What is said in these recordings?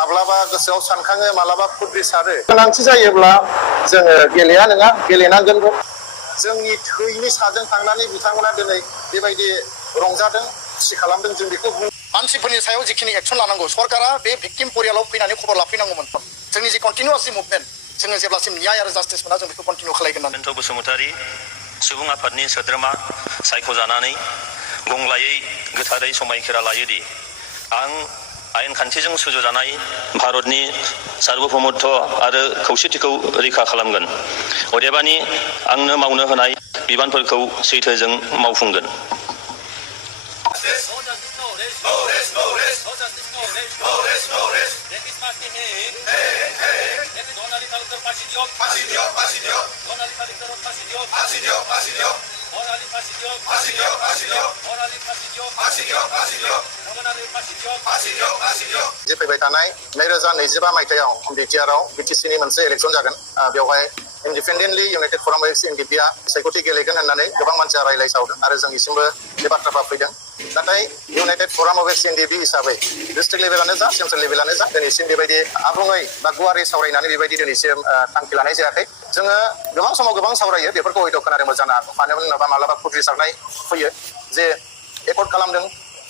माब्लाबा गोसोआव सानखाङो माब्लाबा खुद्रि सारो गोनांथि जायोब्ला जोङो गेलेया नङा गेलेनांगोनबो जोंनि थैनि साजों थांनानै बिथांमोना दिनै बेबायदि रंजादों खुसि खालामदों जों बेखौ मानसिफोरनि सायाव जिखिनि एक्सन लानांगौ सरकारा बे भिक्टिम परियालाव फैनानै खबर लाफैनांगौमोन जोंनि जि कन्टिनिउआस मुभमेन्ट जोङो जेब्लासिम न्याय आरो जास्टिस मोना जों बेखौ कन्टिनिउ खालामगोन होननानै बेन्थ' बसुमतारी सुबुं आफादनि सोद्रोमा सायख'जानानै गंलायै गोथारै समायखिरा लायोदि आं आयेन खान्थिजों सुजुजानाय भारतनि सार्वभौमत्व आरो खौसेथिखौ रैखा खालामगोन अदेबानि आंनो मावनो होनाय बिबानफोरखौ सैथोजों मावफुंगोन। जे फैबाय थानाय 2025 मायथाइयाव बिटिआरआव बिटिसिनि मोनसे इलेक्सन जागोन बेवहाय इन्डिपेन्डेन्टलि इउनाइटेड फराम अफ एनडिपिआ सायख'थि गेलेगोन होननानै गोबां मानसिया रायलायसावदों आरो जोंनिसिमबो बे बाथ्राफ्रा फैदों नाथाय इउनाइटेड फराम अफ एनडिपि हिसाबै डिस्ट्रिक्ट लेभेलानो जा सेन्ट्रेल लेभेलानो जा दिनैसिम बेबायदि आबुङै बा गुवारै सावरायनानै बेबायदि दिनैसिम थांखि लानाय जायाखै जोङो गोबां समाव गोबां सावरायो बेफोरखौ हयथ' खोनादोंबो जानो हागौ मानो होनोबा मालाबा खुद्रिसारनाय फैयो जे एकर्ड खालामदों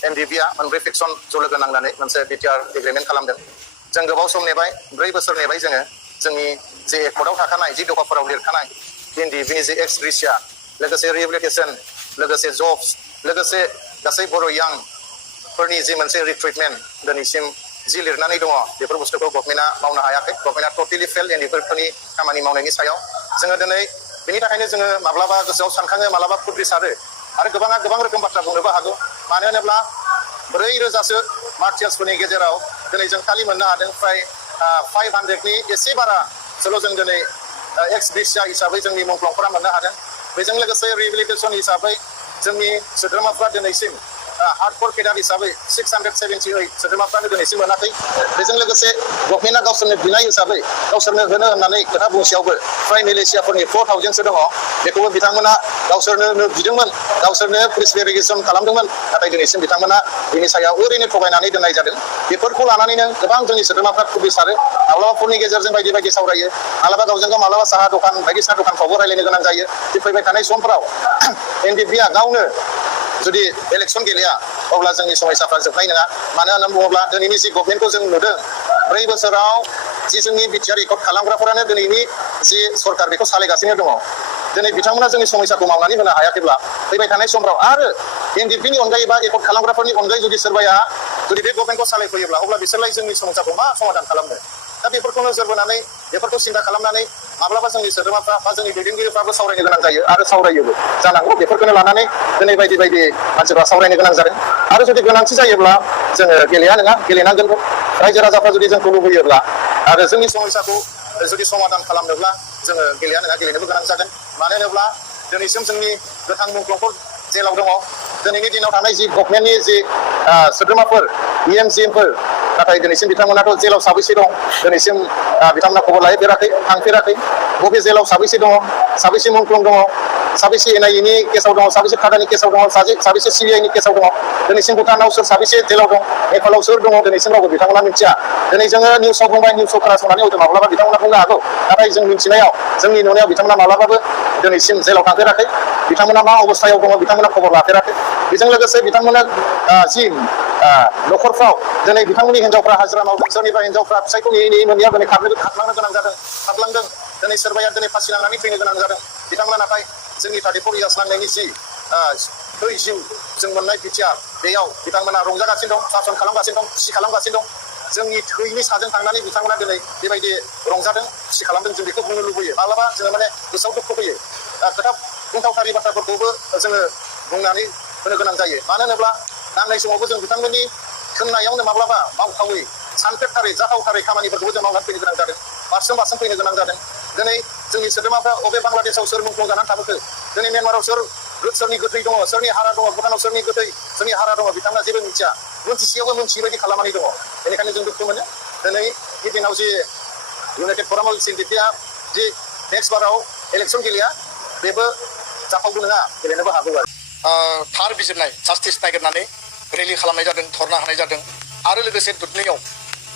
एनडिपिआ मोनब्रै फेक्सन ज' लोगो नांनानै मोनसे बिटिआर एग्रिमेन्ट खालामदों जों गोबाव सम नेबाय 4 बोसोर नेबाय जोङो जोंनि जे एकर्डआव थाखानाय जि दफाफोराव लिरखानाय एनडिपिनि जे एक्स ग्रेसिया लोगोसे रिहेबिलिटेसन लोगोसे जब्स लोगोसे गासै बर' यांफोरनि जि मोनसे रिक्रुइटमेन्ट दिनैसिम जि लिरनानै दङ बेफोर बुस्थुखौ गभर्नमेन्टआ मावनो हायाखै गभर्नमेन्टआ टटेलि फेल एनडिपिफोरनि खामानि मावनायनि सायाव जोङो दिनै बेनि थाखायनो जोङो माब्लाबा गोसोआव सानखाङो माब्लाबा खुद्रि सारो आरो गोबाङा गोबां रोखोम बाथ्रा बुंनोबो हागौ मानो होनोब्ला 4,000सो मार्टियार्सफोरनि गेजेराव दिनै जों खालि मोननो हादों फ्राय 500नि एसे बारासोल' जों दिनै एक्स ग्रेसिया हिसाबै जोंनि मुंख्लंफोरा मोननो हादों बेजों लोगोसे रिहेबिलिटेसन हिसाबै जोंनि सोद्रोमाफ्रा दिनैसिम हार्डकोर केडार हिसाबै 678 सोद्रोमाफ्रानो दिनैसिम मोनाखै बेजों लोगोसे गभर्नमेन्टआ गावसोरनो बिनाय हिसाबै गावसोरनो होनो होननानै खोथा बुंसेयावबो फ्राय मिलिशियाफोरनि 4,000सो दङ बेखौबो बिथांमोना गावसोरनो बिदोंमोन गावसोरनो पुलिस भेरिफिकेसन खालामदोंमोन नाथाय दिनैसिम बिथांमोना बिनि सायाव ओरैनो थगायनानै दोननाय जादों बेफोरखौ लानानैनो गोबां जोंनि सोद्रोमाफ्रा खुद्रिसारो माब्लाबाफोरनि गेजेरजों बायदि बायदि सावरायो माब्लाबा गावजों गाव माब्लाबा साहा दखान बायदिसिना दखानफ्रावबो रायलायनो गोनां जायो बे फैबाय थानाय समफ्राव एनडिपिआ गावनो जुदि इलेक्सन गेलेया अब्ला जोंनि समस्याफ्रा जोबनाय नङा मानो होननानै बुङोब्ला दिनैनि जि गभर्नमेन्टखौ जों नुदों 4 बोसोराव जि जोंनि बिटिआर एकर्ड खालामग्राफोरानो दिनैनि जि सरकार बेखौ सालायगासिनो दङ दिनै बिथांमोना जोंनि समस्याखौ मावनानै होनो हायाखैब्ला फैबाय थानाय समफ्राव आरो एनडिपिनि अनगायै बा एकर्ड खालामग्राफोरनि अनगायै जुदि सोरबाया जुदि बे गभर्नमेन्टखौ सालायफैयोब्ला अब्ला बिसोरलाय जोंनि समस्याखौ मा समाधान खालामनो दा बेफोरखौ नोजोर बोनानै बेफोरखौ सिन्था खालामनानै माब्लाबा जोंनि सोद्रोमाफ्रा बा जोंनि दैदेनगिरिफ्राबो सावरायनो गोनां जायो आरो सावरायोबो जानांगौ बेफोरखौनो लानानै दिनै बायदि बायदि मानसिफ्रा सावरायनो गोनां जादों आरो जुदि गोनांथि जायोब्ला जोङो गेलेया नङा गेलेनांगोनबो रायजो राजाफ्रा जुदि जोंखौ लुबैयोब्ला आरो जोंनि समस्याखौ जुदि समाधान खालामनोब्ला जोङो गेलेया नङा गेलेनोबो गोनां जागोन मानो होनोब्ला दिनैसिम जोंनि गोथां मुंख्लंफोर जेलाव दङ दिनैनि दिनाव थानाय जि गभर्नमेन्टनि जि सोद्रोमाफोर इएमजिएमफोर नाथाय दिनैसिम बिथांमोनाथ' जेलाव साबैसे दं दिनैसिम बिथांमोना खबर लाहैफेराखै थांफेराखै बबे जेलाव साबैसे दङ साबैसे मुंख्लं दङ साबैसे एनआइएनि केसाव दङ साबैसे खादानि केसाव दङ साबैसे सिबिआइनि केसाव दङ दिनैसिम भुटानाव सोर साबैसे जेलाव दं नेपालाव सोर दङ दिनैसिम रावबो बिथांमोना मिथिया दिनै जोङो निउसाव बुंबाय निउसाव खोनासंनानै हयथ' माब्लाबा बिथांमोना बुंनो हागौ नाथाय जों मिथिनायाव जोंनि नुनायाव बिथांमोना माब्लाबाबो दिनैसिम जेलाव थांफेराखै बिथांमोना मा अबस्थायाव दङ बिथांमोना खबर लाफेराखै बेजों लोगोसे बिथांमोना जि न'खरफ्राव दिनै बिथांमोननि हिन्जावफ्रा हाजिरा मावदों सोरनिबा हिन्जावफ्रा फिसायखौ नेयै नेयै मोनैया दिनै खारलांनो गोनां जादों खारलांदों दिनै सोरबाया दिनै फासि नांनानै थैनो गोनां जादों बिथांमोना नाथाय जोंनि 34 इयार्स नांनायनि जि थै जिउ जों मोननाय बिटिआर बेयाव बिथांमोना रंजागासिनो दं शासन खालामगासिनो दं खुसि खालामगासिनो दं जोंनि थैनि साजों थांनानै बिथांमोना दिनै बेबायदि रंजादों खुसि खालामदों जों बेखौ बुंनो लुबैयो माब्लाबा जोङो माने गोसोआव दुखु फैयो खोथा बुंथावथारि बाथ्राफोरखौबो जोङो बुंनानै होनो गोनां जायो मानो होनोब्ला नांनाय समावबो जों बिथांमोननि थोननायावनो माब्लाबा मावथावै सानफेरथारै जाथावथारै खामानिफोरखौबो जों मावनानै फैनो गोनां जादों बारसोम फैनो गोनां जादों दिनै जोंनि सोद्रोमाफ्रा अबे बांलादेशआव सोर मुंख्लं जानानै थाबोखो दिनै म्यानमाराव सोरनि गोथै दङ सोरनि हारा दङ भुटानाव सोरनि गोथै सोरनि हारा दङ बिथांमोना जेबो मिथिया मोनथिसेयावबो मोनथियै बायदि खालामनानै दङ बेनिखायनो जों दुखु मोनो दिनैनि दिनाव जि इउनाइटेड फराम अफ एनडिपिआ जि नेक्स्ट बाराव इलेक्सन गेलेया बेबो जाथावबो नङा गेलेनोबो हागौ आरो थार बिजिरनाय जास्टिस नागिरनानै रेलि खालामनाय जादों धरना होनाय जादों आरो लोगोसे दुधनैयाव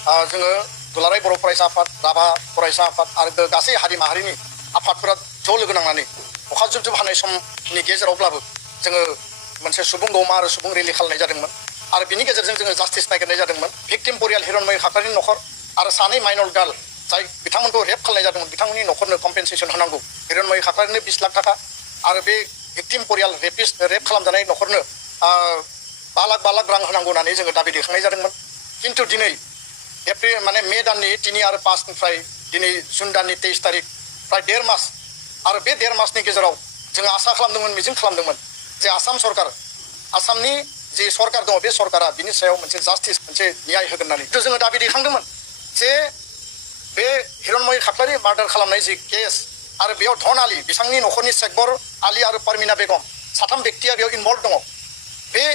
जोङो दुलाराय बर' फरायसा आफाद राभा फरायसा आफाद आरो गासै हारि माहारिनि आफादफोरा ज' लोगो नांनानै अखा जुब जुब हानाय समनि गेजेरावब्लाबो जोङो मोनसे सुबुं गौमा आरो सुबुं रेलि खालामनाय जादोंमोन आरो बिनि गेजेरजों जोङो जास्टिस नागिरनाय जादोंमोन भिक्टिम परियाल हिरण्मयी खाख्लारिनि न'खर आरो सानै माइनर गार्ल जाय बिथांमोनखौ रेप खालामनाय जादोंमोन बिथांमोननि न'खरनो कम्पेनसेसन होनांगौ हिरण्मयी खाख्लारिनो 20 लाख थाखा आरो बे भिक्टिम परियाल रेप खालामजानाय न'खरनो 5 लाख रां होनांगौ होननानै जोङो दाबि दैखांनाय जादोंमोन खिन्थु दिनै मे दाननि 3 आरो 5 निफ्राय दिनै जुन दाननि 23 तारिख प्राय 1.5 मास आरो बे 1.5 मासनि गेजेराव जोङो आसा खालामदोंमोन मिजिं खालामदोंमोन जे आसाम सरकार आसामनि जे सरकार दङ बे सरकारा बिनि सायाव मोनसे जास्टिस मोनसे न्याय होगोन होननानै जोङो दाबि दैखांदोंमोन जे बे हिरण्मयी खाख्लारि मार्डार खालामनाय जि केस आरो बेयाव धन आली बिथांनि न'खरनि शेखबर आली आरो परमिना बेगम साथाम व्यक्तिया बेयाव इनभल्भ दङ बे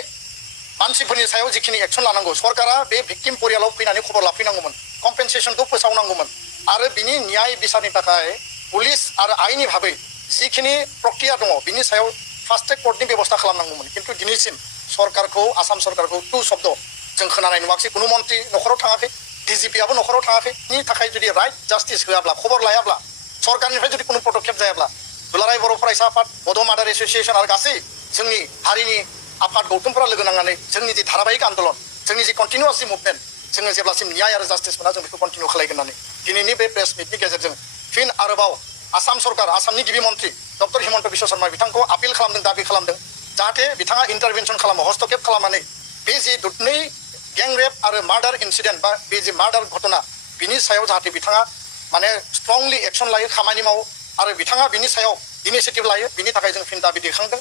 मानसिफोरनि सायाव जिखिनि एक्सन लानांगौ सरकारा बे भिक्टिम परियालाव फैनानै खबर लाफैनांगौमोन कम्पेनसेसनखौ फोसावनांगौमोन आरो बिनि न्याय बिसारनि थाखाय पुलिस आरो आइनि भाबै जिखिनि प्रक्रिया दङ बिनि सायाव फास्ट ट्रेक कर्टनि बेबस्था खालामनांगौमोन खिन्थु दिनैसिम सरकारखौ आसाम सरकारखौ टु शब्द जों खोनानाय नुवाखै कुनु मन्त्रि न'खराव थाङाखै डिजिपिआबो न'खराव थाङाखै नि थाखाय जुदि राइट जास्टिस होआब्ला खबर लायाब्ला सरकारनिफ्राय जुदि कुनु पदक्षेप जायाब्ला दुलाराय बर' फरायसा आफाद बड' मादार एस'सियेसन आरो गासै जोंनि हारिनि आफाद गौथुमफोरा लोगो नांनानै जोंनि जि धाराबाहिक आन्दलन जोंनि जि कन्टिनिउवास जि मुभमेन्ट जोङो जेब्लासिम न्याय आरो जास्टिस मोना जों बेखौ कन्टिनिउ खालामगोन होननानै दिनैनि बे प्रेस मिटनि गेजेरजों फिन आरोबाव आसाम सरकार आसामनि गिबि मन्त्रि डक्टर हिमन्त बिश्व शर्मा बिथांखौ आपिल खालामदों दाबि खालामदों जाहाथे बिथाङा इन्टारभेनसन खालामो हस्तक्षेप खालामनानै बे जि दुधनै गें रेप आरो मार्डार इन्सिडेन्ट बा बे जि मार्डार घटना बिनि सायाव जाहाथे बिथाङा स्ट्रंलि एक्सन लायो खामानि मावो आरो बिथाङा बिनि सायाव इनिसियेटिभ लायो बिनि थाखाय जों फिन दाबि दैखांदों